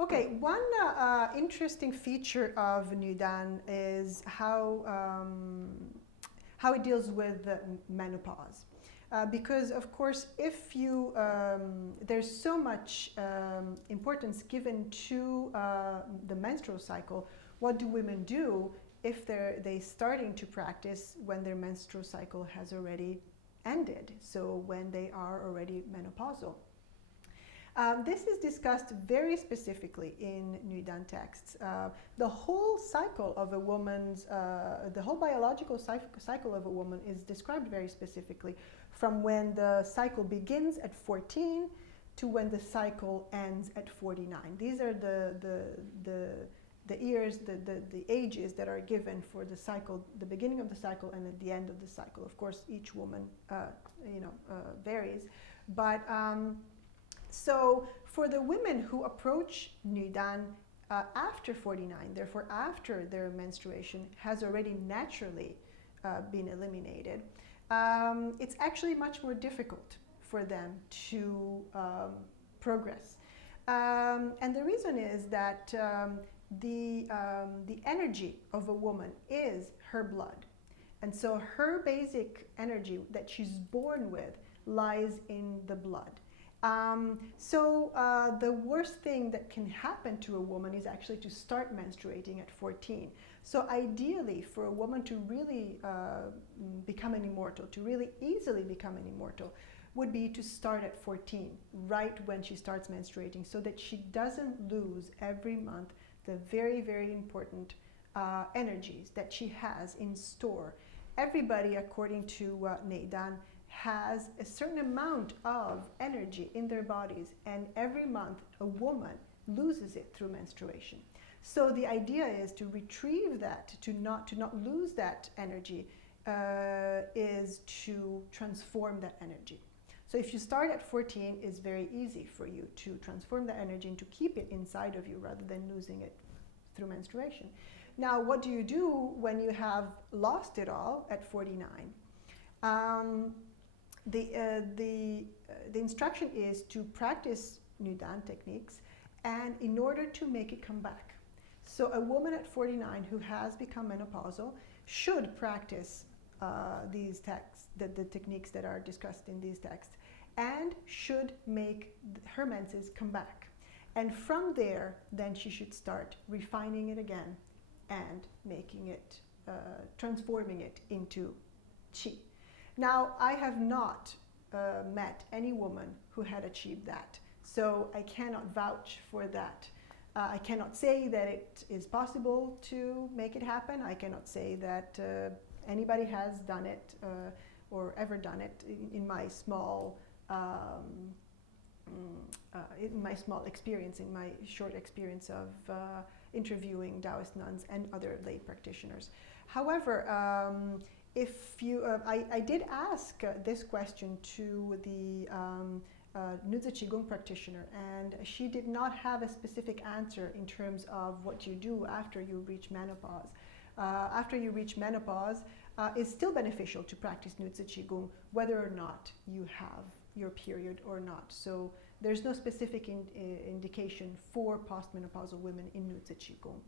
Okay, one interesting feature of Nudan is how it deals with menopause. Because of course, if you there's so much importance given to the menstrual cycle. What do women do if they starting to practice when their menstrual cycle has already ended? So when they are already menopausal. This is discussed very specifically in Nudan texts. The whole cycle of a woman's, the whole biological cycle of a woman is described very specifically, from when the cycle begins at 14 to when the cycle ends at 49. These are the years, the ages that are given for the cycle, the beginning of the cycle and at the end of the cycle. Of course, each woman, varies, but. So for the women who approach Nudan after 49, therefore after their menstruation has already naturally been eliminated, it's actually much more difficult for them to progress. And the reason is that the energy of a woman is her blood. And so her basic energy that she's born with lies in the blood. The worst thing that can happen to a woman is actually to start menstruating at 14. So ideally, for a woman to really become an immortal, to really easily become an immortal, would be to start at 14, right when she starts menstruating, so that she doesn't lose every month the very, very important energies that she has in store. Everybody, according to Nudan, has a certain amount of energy in their bodies, and every month a woman loses it through menstruation. So the idea is to retrieve that, to not lose that energy, is to transform that energy. So if you start at 14, it's very easy for you to transform that energy and to keep it inside of you rather than losing it through menstruation. Now, what do you do when you have lost it all at 49? The instruction is to practice Nudan techniques, and in order to make it come back. So a woman at 49 who has become menopausal should practice these texts, the techniques that are discussed in these texts, and should make her menses come back. And from there, then she should start refining it again and making it, transforming it into chi. Now, I have not met any woman who had achieved that, so I cannot vouch for that. I cannot say that it is possible to make it happen. I cannot say that anybody has done it or ever done it in my small experience, in my short experience of interviewing Taoist nuns and other lay practitioners. However, I did ask this question to the Nüzi Qigong practitioner, and she did not have a specific answer in terms of what you do after you reach menopause. After you reach menopause, it's still beneficial to practice Nüzi Qigong whether or not you have your period or not. So there's no specific indication for postmenopausal women in Nüzi Qigong.